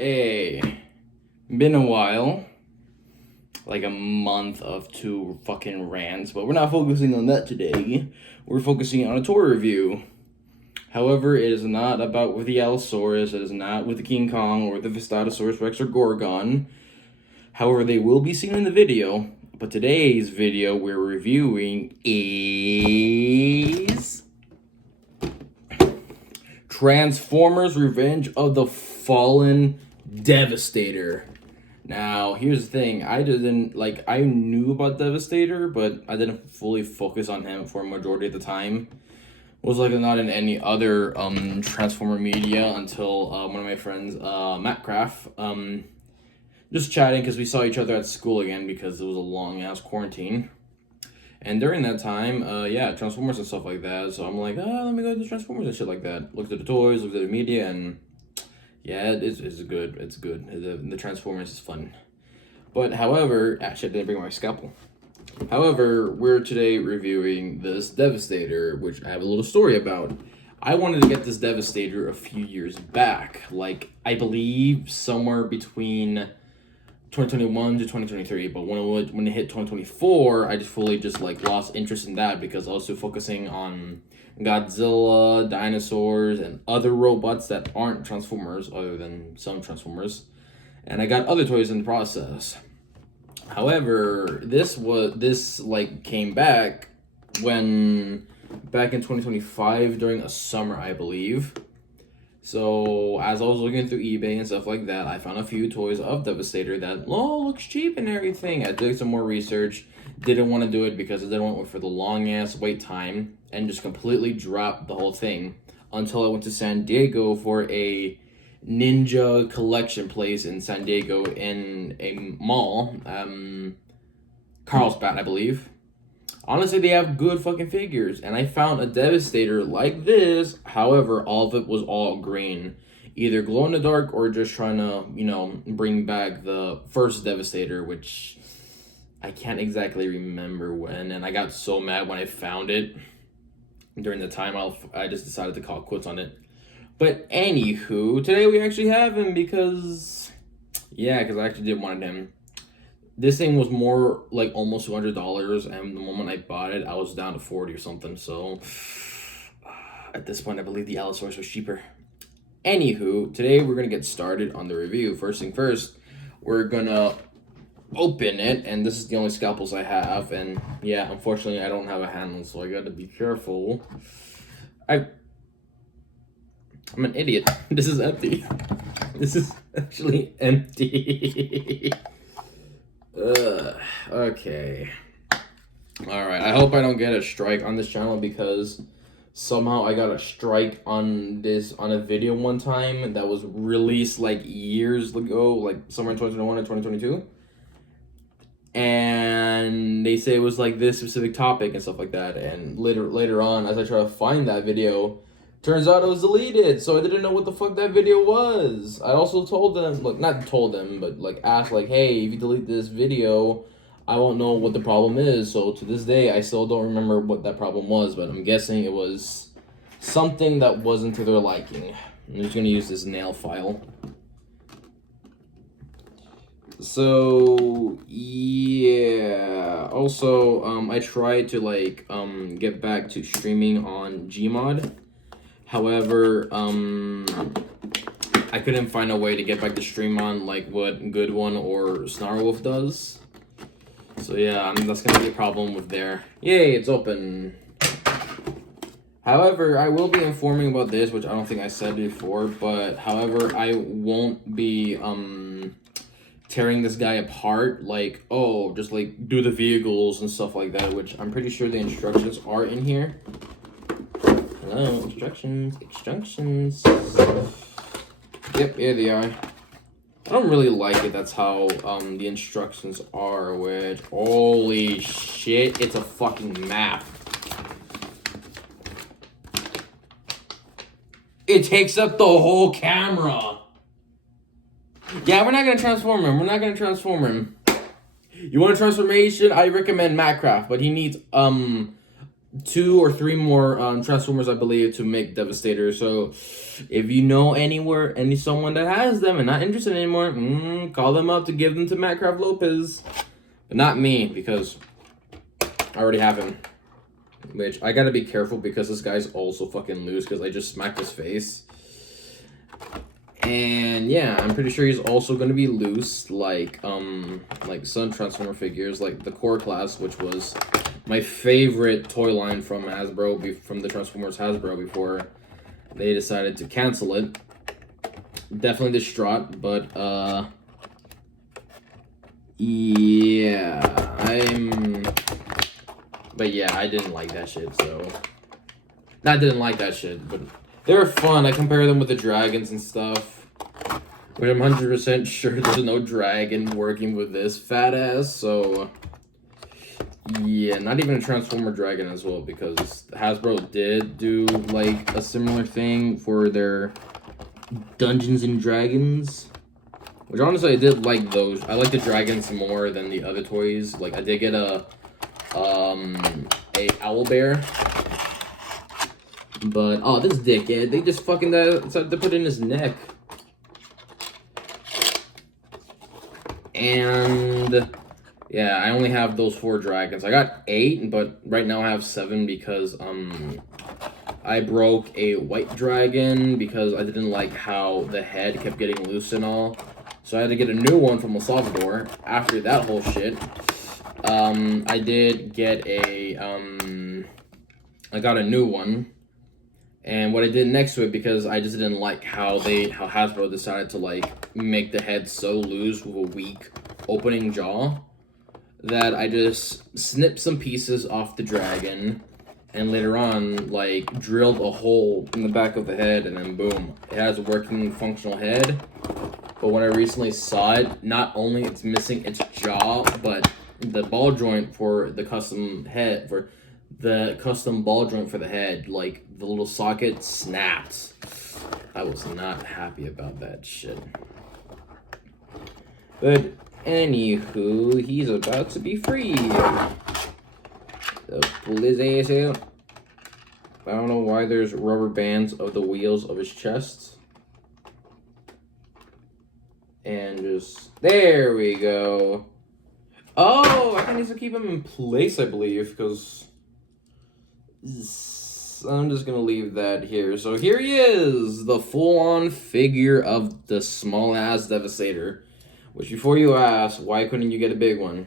Hey, been a while. Like a month of two fucking rants, but we're not focusing on that today. We're focusing on a toy review. However, it is not about with the Allosaurus, it is not with the King Kong or the Vistatosaurus Rex or Gorgon. However, they will be seen in the video, but today's video we're reviewing is Transformers Revenge of the Fallen Devastator. Now, here's the thing. I knew about Devastator, but I didn't fully focus on him for a majority of the time. Was not in any other Transformer media until one of my friends, Matt Craft, just chatting because we saw each other at school again because it was a long-ass quarantine. And during that time, Transformers and stuff like that. So I'm like, let me go to Transformers and shit like that. Looked at the toys, looked at the media, and yeah, it's good. It's good. The Transformers is fun. But however, actually I didn't bring my scalpel. However, we're today reviewing this Devastator, which I have a little story about. I wanted to get this Devastator a few years back. I believe somewhere between 2021 to 2023, but when it hit 2024, I just fully lost interest in that because I was still focusing on Godzilla, dinosaurs, and other robots that aren't Transformers, other than some Transformers, and I got other toys in the process. However, this came back back in 2025 during a summer, I believe. So, as I was looking through eBay and stuff like that, I found a few toys of Devastator that, looks cheap and everything. I did some more research, didn't want to do it because I didn't want to wait for the long-ass wait time, and just completely dropped the whole thing until I went to San Diego for a Ninja collection place in San Diego in a mall, Carlsbad, I believe. Honestly, they have good fucking figures, and I found a Devastator like this. However, all of it was all green. Either glow in the dark or just trying to, bring back the first Devastator, which I can't exactly remember when, and I got so mad when I found it. During the time, I just decided to call quits on it. But anywho, today we actually have him because I actually did want him. This thing was more almost $200, and the moment I bought it, I was down to 40 or something. So at this point, I believe the Allosaurus was cheaper. Anywho, today we're gonna get started on the review. First thing first, we're gonna open it, and this is the only scalpels I have. And yeah, unfortunately, I don't have a handle, so I gotta be careful. I'm an idiot. This is empty. This is actually empty. Okay. Alright, I hope I don't get a strike on this channel because somehow I got a strike on a video one time that was released years ago, somewhere in 2021 or 2022. And they say it was this specific topic and stuff like that. And later on, as I try to find that video, turns out it was deleted, so I didn't know what the fuck that video was. I also told them, not told them, but asked hey, if you delete this video, I won't know what the problem is. So to this day, I still don't remember what that problem was, but I'm guessing it was something that wasn't to their liking. I'm just gonna use this nail file. So yeah, also I tried to get back to streaming on Gmod. However, I couldn't find a way to get back to stream on what Good One or Snarwolf does. So yeah, that's gonna be a problem with there. Yay, it's open. However, I will be informing about this, which I don't think I said before, but however, I won't be tearing this guy apart, just do the vehicles and stuff like that, which I'm pretty sure the instructions are in here. Hello, instructions. Yep, here they are. I don't really like it, that's how the instructions are, which, holy shit, it's a fucking map. It takes up the whole camera. Yeah, we're not gonna transform him. You want a transformation? I recommend Minecraft, but he needs 2 or 3 more Transformers, I believe, to make Devastator. So if you know someone that has them and not interested anymore, call them up to give them to Mattcraft Lopez. But not me, because I already have him. Which I gotta be careful because this guy's also fucking loose because I just smacked his face. And yeah, I'm pretty sure he's also gonna be loose like some Transformer figures, like the Core Class, which was my favorite toy line from Hasbro, from the Transformers Hasbro before they decided to cancel it. Definitely distraught, but yeah, but yeah, I didn't like that shit, so... Not didn't like that shit, but they were fun. I compare them with the dragons and stuff. But I'm 100% sure there's no dragon working with this fat ass, so... Yeah, not even a Transformer dragon as well, because Hasbro did do, like, a similar thing for their Dungeons and Dragons. Which, honestly, I did like those. I like the dragons more than the other toys. Like, I did get a owlbear, but oh, this dickhead, they just fucking decided to put it in his neck. And yeah, I only have those 4 dragons. I got 8, but right now I have 7 because I broke a white dragon because I didn't like how the head kept getting loose and all, so I had to get a new one from El Salvador after that whole shit. I did get I got a new one, and what I did next to it, because I just didn't like how Hasbro decided to, like, make the head so loose with a weak opening jaw, that I just snipped some pieces off the dragon, and later on, like, drilled a hole in the back of the head, and then boom, it has a working, functional head. But when I recently saw it, not only it's missing its jaw, but the ball joint for the custom head, for the custom ball joint for the head, like, the little socket snapped. I was not happy about that shit. But anywho, he's about to be free. So pull his ass out. I don't know why there's rubber bands of the wheels of his chest. And just, there we go. Oh, I think I need to keep him in place, I believe, because I'm just gonna leave that here. So here he is, the full-on figure of the small-ass Devastator. Which, before you ask, why couldn't you get a big one?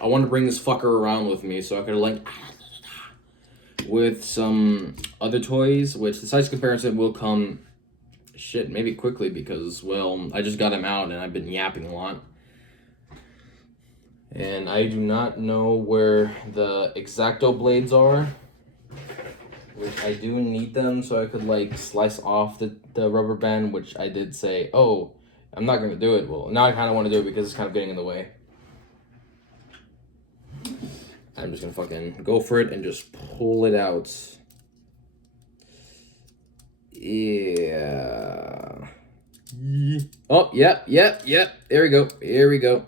I want to bring this fucker around with me so I could, like, with some other toys, which the size comparison will come, shit, maybe quickly, because, well, I just got him out and I've been yapping a lot. And I do not know where the X-Acto blades are, which I do need them so I could, like, slice off the rubber band, which I did say, oh, I'm not going to do it. Well, now I kind of want to do it because it's kind of getting in the way. I'm just going to fucking go for it and just pull it out. Yeah. Oh, yep. There we go. Here we go.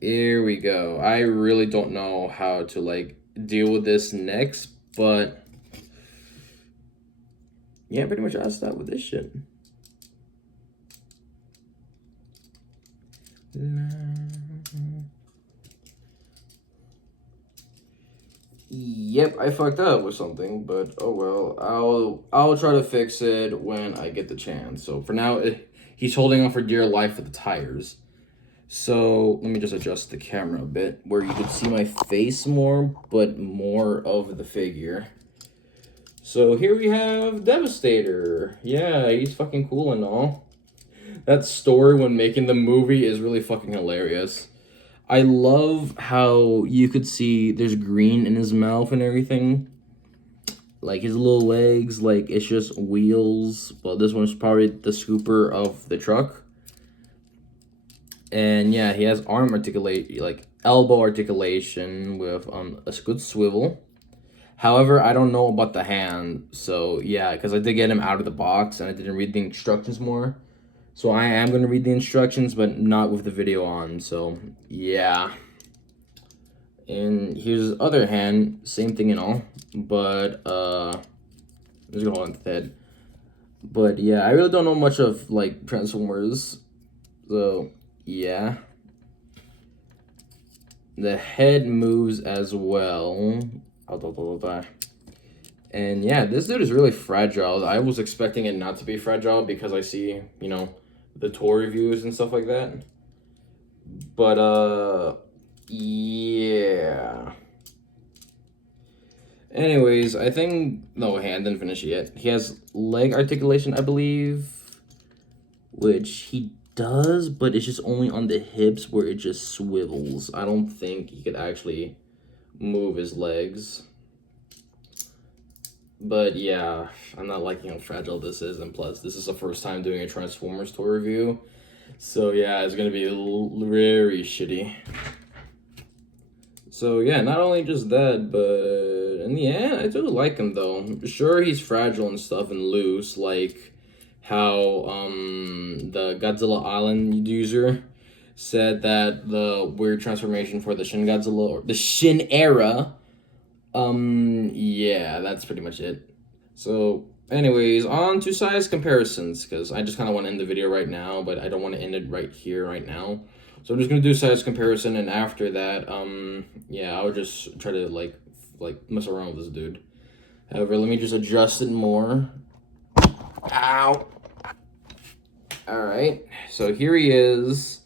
Here we go. I really don't know how to, like, deal with this next, but yeah, pretty much I'll start with this shit. Yep, I fucked up with something, but oh well. I'll try to fix it when I get the chance. So for now, he's holding on for dear life for the tires. So let me just adjust the camera a bit where you can see my face more, but more of the figure. So here we have Devastator. Yeah, he's fucking cool and all. That story when making the movie is really fucking hilarious. I love how you could see there's green in his mouth and everything. Like his little legs, like it's just wheels. Well, this one's probably the scooper of the truck. And yeah, he has arm articulate, like elbow articulation with a good swivel. However, I don't know about the hand. So yeah, because I did get him out of the box and I didn't read the instructions more. So I am going to read the instructions, but not with the video on, so yeah. And here's his other hand, same thing and all, but I'm just gonna hold on to the head. But yeah, I really don't know much of like Transformers, so yeah. The head moves as well. And yeah, this dude is really fragile. I was expecting it not to be fragile because I see, you know, the tour reviews and stuff like that. But yeah. Anyways, I think no, hand didn't finish yet. He has leg articulation, I believe, which he does, but it's just only on the hips where it just swivels. I don't think he could actually move his legs. But yeah, I'm not liking how fragile this is, and plus, this is the first time doing a Transformers toy review. So yeah, it's gonna be very shitty. So yeah, not only just that, but in the end, I do like him though. Sure, he's fragile and stuff and loose, like how the Godzilla Island user said that the weird transformation for the Shin Godzilla or the Shin era. Yeah, that's pretty much it. So, anyways, on to size comparisons, because I just kind of want to end the video right now, but I don't want to end it right here, right now. So I'm just going to do size comparison, and after that, yeah, I'll just try to, like mess around with this dude. However, let me just adjust it more. Ow! Alright, so here he is.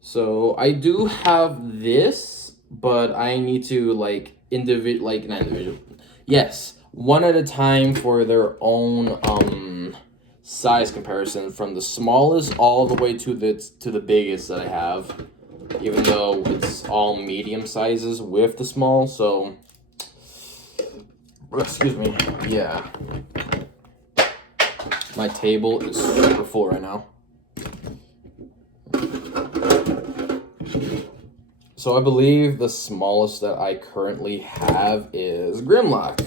So, I do have this, but I need to, like, not individual. Yes, one at a time for their own size comparison from the smallest all the way to the biggest that I have, even though it's all medium sizes with the small. So excuse me. Yeah, my table is super full right now. So I believe the smallest that I currently have is Grimlock.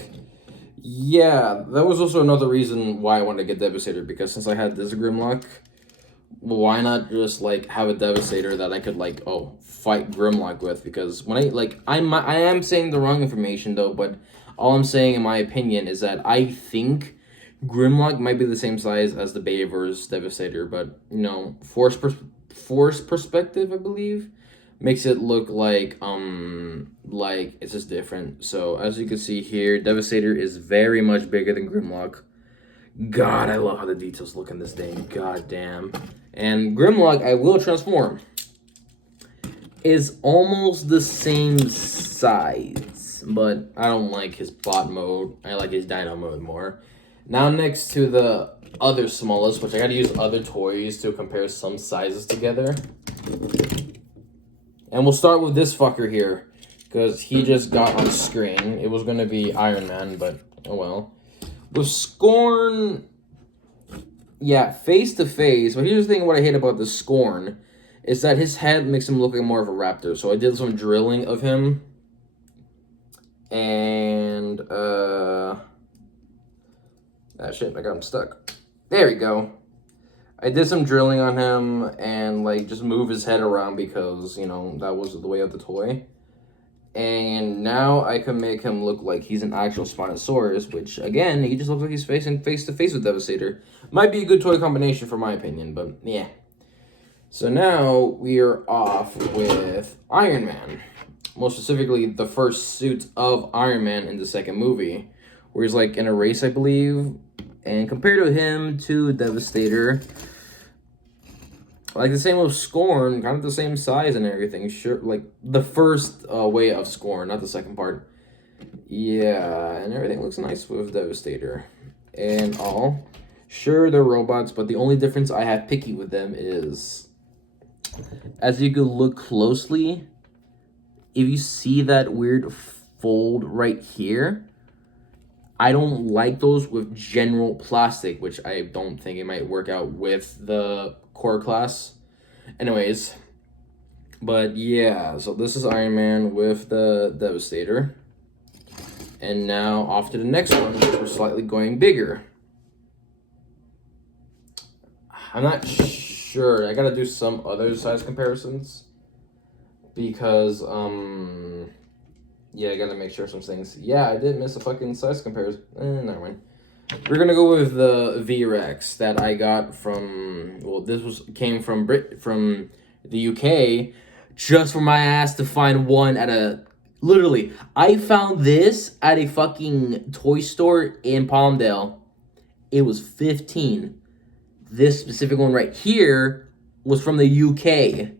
Yeah, that was also another reason why I wanted to get Devastator, because since I had this Grimlock, why not just like have a Devastator that I could like fight Grimlock with? Because when I am saying the wrong information though, but all I'm saying in my opinion is that I think Grimlock might be the same size as the Bayverse Devastator, but you know, force perspective, I believe, makes it look like it's just different. So as you can see here, Devastator is very much bigger than Grimlock. God, I love how the details look in this thing. God damn. And Grimlock, I will transform, is almost the same size, but I don't like his bot mode. I like his dino mode more. Now next to the other smallest, which I gotta use other toys to compare some sizes together. And we'll start with this fucker here, because he just got on screen. It was going to be Iron Man, but oh well. With Scorn, yeah, face to face. But here's the thing: what I hate about the Scorn is that his head makes him look like more of a raptor. So I did some drilling of him, and shit, I got him stuck. There we go. I did some drilling on him and like just move his head around because, you know, that was the way of the toy. And now I can make him look like he's an actual Spinosaurus, which again, he just looks like he's facing face to face with Devastator. Might be a good toy combination for my opinion, but yeah. So now we are off with Iron Man. More specifically, the first suit of Iron Man in the second movie, where he's like in a race, I believe. And compared to him to Devastator, like the same with Scorn, kind of the same size and everything. Sure, like the first way of Scorn, not the second part. Yeah, and everything looks nice with Devastator and all. Sure, they're robots, but the only difference I have picky with them is, as you could look closely, if you see that weird fold right here, I don't like those with general plastic, which I don't think it might work out with the core class. Anyways, but yeah, so this is Iron Man with the Devastator. And now off to the next one, which we're slightly going bigger. I'm not sure. I gotta do some other size comparisons. Because, Yeah, I gotta make sure some things. Yeah, I did miss a fucking size comparison. Never mind. We're gonna go with the V-Rex that I got from. Well, came from the UK, just for my ass to find one at a. Literally, I found this at a fucking toy store in Palmdale. It was 15. This specific one right here was from the UK.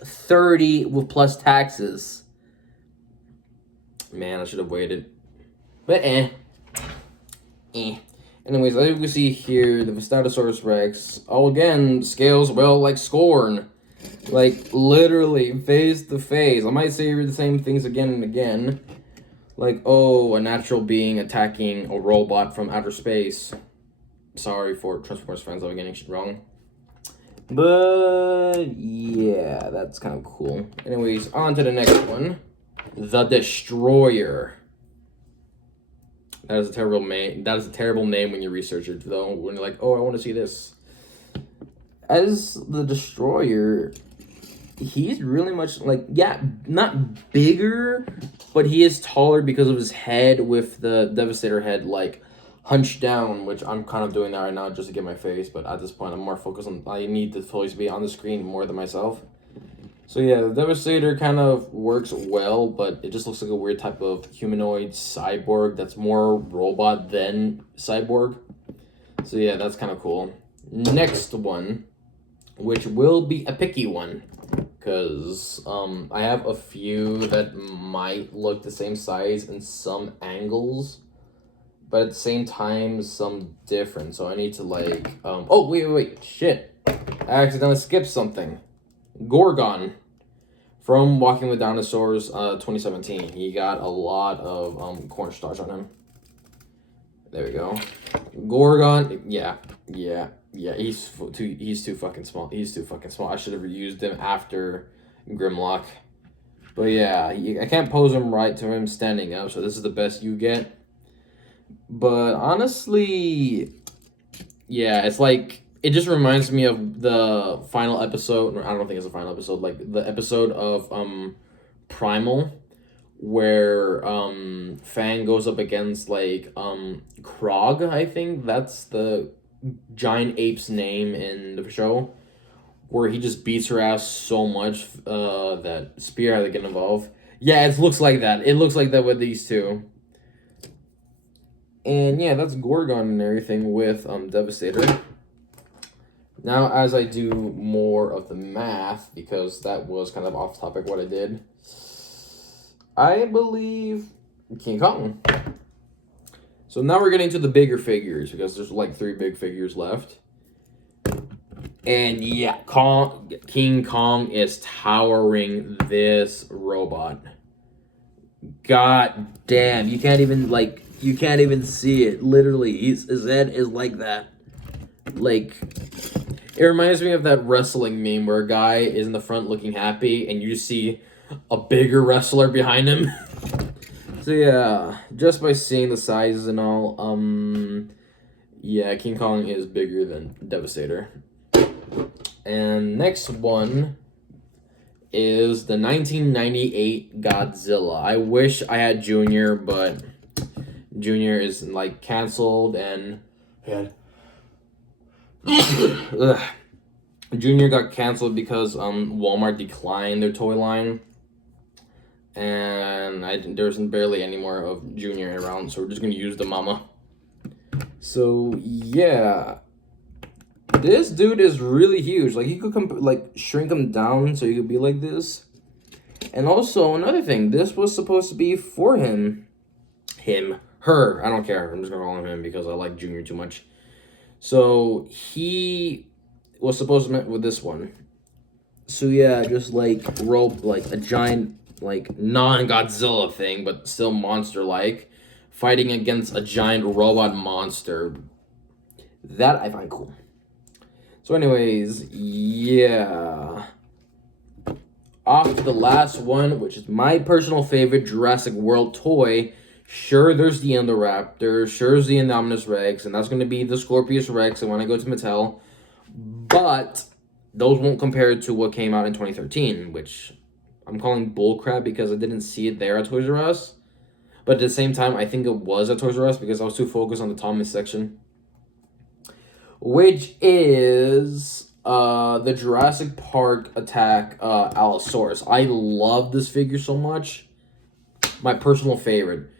30 with plus taxes. Man, I should have waited. But Anyways, as you can see here, the Vistatosaurus Rex. Oh, again, scales well like Scorn. Like, literally, face to face. I might say the same things again and again. Like, oh, a natural being attacking a robot from outer space. Sorry for Transformers fans, I'm getting shit wrong. But, yeah, that's kind of cool. Anyways, on to the next one. The Destroyer. That is a terrible name. That is a terrible name when you research it, though. When you're like, oh, I want to see this. As the Destroyer, he's really much like, yeah, not bigger, but he is taller because of his head with the Devastator head, like, hunched down, which I'm kind of doing that right now just to get my face, but at this point, I'm more focused on, I need the toys to be on the screen more than myself. So yeah, the Devastator kind of works well, but it just looks like a weird type of humanoid cyborg that's more robot than cyborg. So yeah, that's kind of cool. Next one, which will be a picky one, because I have a few that might look the same size in some angles, but at the same time, some different. So I need to like, oh, wait, shit. I accidentally skipped something. Gorgon from Walking with Dinosaurs 2017. He got a lot of cornstarch on him. There we go. Gorgon, yeah. He's too fucking small. He's too fucking small. I should have reused him after Grimlock. But yeah, I can't pose him right to him standing up, so this is the best you get. But honestly, yeah, it's like, it just reminds me of the final episode, or I don't think it's the final episode, like the episode of Primal, where Fang goes up against like Krog, I think that's the giant ape's name in the show, where he just beats her ass so much that Spear had to get involved. Yeah, it looks like that. It looks like that with these two. And yeah, that's Gorgon and everything with Devastator. Now, as I do more of the math, because that was kind of off topic what I did, I believe King Kong. So now we're getting to the bigger figures, because there's like 3 big figures left. And yeah, King Kong is towering this robot. God damn, you can't even see it. Literally, his head is like that. Like, it reminds me of that wrestling meme where a guy is in the front looking happy and you see a bigger wrestler behind him. So yeah, just by seeing the sizes and all, yeah, King Kong is bigger than Devastator. And next one is the 1998 Godzilla. I wish I had Junior, but Junior is like canceled and Junior got canceled because Walmart declined their toy line, and there's barely any more of Junior around, so we're just gonna use the mama. So yeah, this dude is really huge. Like, you could shrink him down so he could be like this. And also another thing, this was supposed to be for her. I don't care. I'm just gonna call him because I like Junior too much. So he was supposed to meet with this one. So yeah, just like rope, like a giant, like non-Godzilla thing, but still monster-like, fighting against a giant robot monster. That I find cool. So anyways, yeah. Off to the last one, which is my personal favorite Jurassic World toy. Sure, there's the Indoraptor, sure, there's the Indominus Rex, and that's going to be the Scorpius Rex and when I go to Mattel. But those won't compare to what came out in 2013, which I'm calling bullcrap because I didn't see it there at Toys R Us. But at the same time, I think it was at Toys R Us because I was too focused on the Thomas section. Which is the Jurassic Park Attack Allosaurus. I love this figure so much. My personal favorite.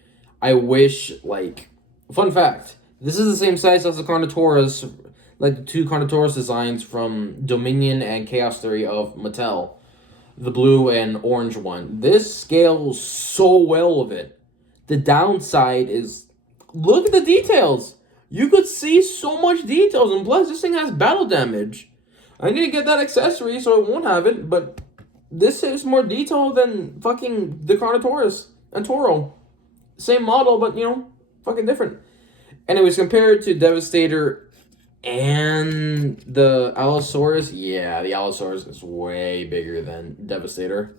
I wish, like... Fun fact. This is the same size as the Carnotaurus, like the two Carnotaurus designs from Dominion and Chaos Theory of Mattel. The blue and orange one. This scales so well with it. The downside is, look at the details. You could see so much details, and plus this thing has battle damage. I need to get that accessory so it won't have it, but this is more detailed than fucking the Carnotaurus and Toro. Same model, but, you know, fucking different. Anyways, compared to Devastator and the Allosaurus, yeah, the Allosaurus is way bigger than Devastator.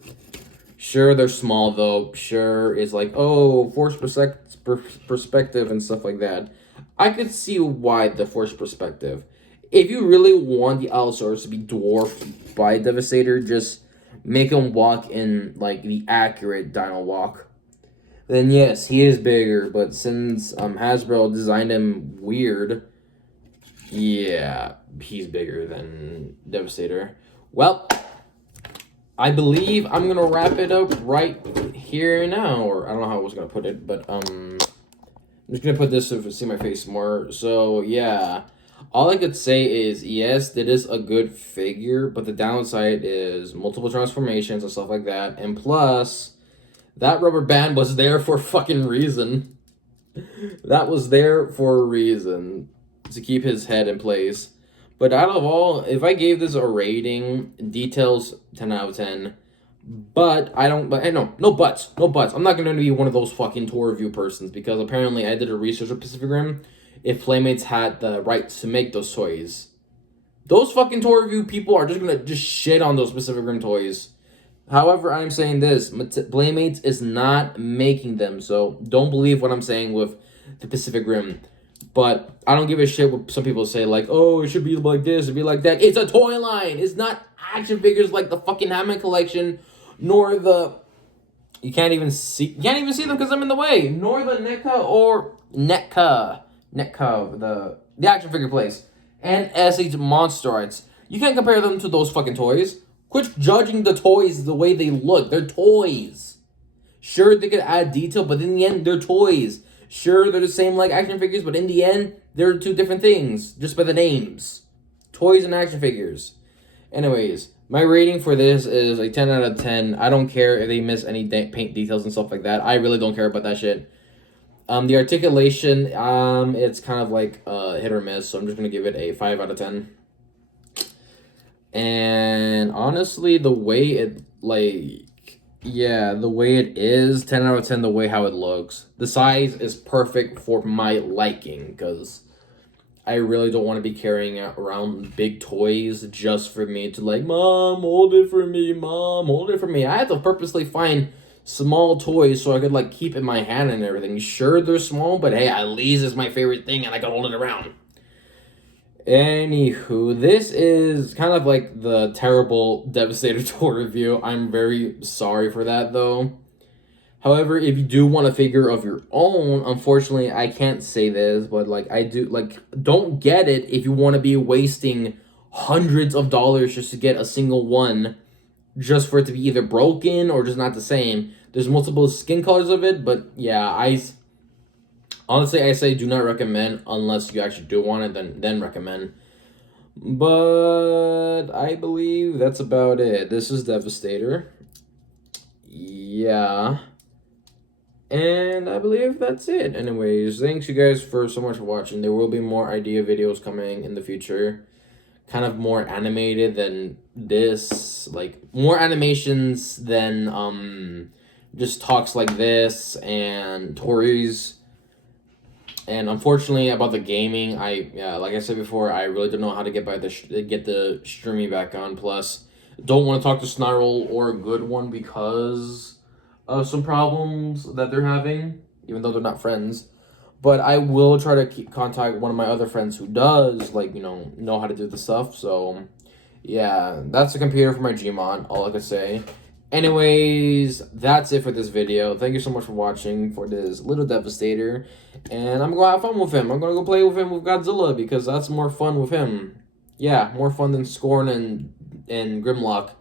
Sure, they're small, though. Sure, it's like, oh, forced perspective and stuff like that. I could see why the forced perspective. If you really want the Allosaurus to be dwarfed by Devastator, just make him walk in, like, the accurate dino walk. Then, yes, he is bigger, but since Hasbro designed him weird, yeah, he's bigger than Devastator. Well... I believe I'm going to wrap it up right here now, or I don't know how I was going to put it, but I'm just going to put this so you can see my face more. So, yeah, all I could say is, yes, that is a good figure, but the downside is multiple transformations and stuff like that, and plus, that rubber band was there for a fucking reason. That was there for a reason, to keep his head in place. But out of all, if I gave this a rating, details 10 out of 10. But I don't, but no buts. I'm not going to be one of those fucking tour review persons because apparently I did a research of Pacific Rim if Playmates had the rights to make those toys. Those fucking tour review people are just going to just shit on those Pacific Rim toys. However, I'm saying this, Playmates is not making them, so don't believe what I'm saying with the Pacific Rim. But I don't give a shit what some people say, like, oh, it should be like this, it'd be like that. It's a toy line. It's not action figures like the fucking Hammond collection, nor the... You can't even see them because I'm in the way. Nor the NECA, the action figure place. And SH Monster Arts. You can't compare them to those fucking toys. Quit judging the toys the way they look. They're toys. Sure, they could add detail, but in the end, they're toys. Sure, they're the same like action figures, but in the end, they're two different things, just by the names. Toys and action figures. Anyways, my rating for this is a 10 out of 10. I don't care if they miss any paint details and stuff like that. I really don't care about that shit. The articulation, it's kind of like hit or miss, so I'm just going to give it a 5 out of 10. And honestly, the way it, the way it is, 10 out of 10, the way how it looks. The size is perfect for my liking, because I really don't want to be carrying around big toys just for me to like, Mom, hold it for me, Mom, hold it for me. I had to purposely find small toys so I could like keep in my hand and everything. Sure, they're small, but hey, at least it's my favorite thing and I can hold it around. Anywho, this is kind of like the terrible Devastator tour review. I'm very sorry for that, though. However, if you do want a figure of your own, unfortunately, I can't say this, but, like, I do, like, don't get it if you want to be wasting hundreds of dollars just to get a single one, just for it to be either broken or just not the same. There's multiple skin colors of it, but, yeah, honestly, I say do not recommend unless you actually do want it, then recommend. But I believe that's about it. This is Devastator. Yeah. And I believe that's it. Anyways, thanks you guys for so much for watching. There will be more idea videos coming in the future. Kind of more animated than this. Like, more animations than just talks like this and Tori's. And unfortunately, about the gaming, like I said before, I really don't know how to get the streaming back on. Plus, don't want to talk to Snarl or a good one because of some problems that they're having, even though they're not friends. But I will try to contact one of my other friends who does, like, know how to do the stuff. So, yeah, that's the computer for my Gmod, all I could say. Anyways, that's it for this video. Thank you so much for watching for this little Devastator. And I'm going to have fun with him. I'm going to go play with him with Godzilla because that's more fun with him. Yeah, more fun than Scorn and Grimlock.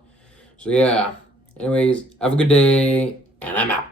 So yeah. Anyways, have a good day, and I'm out.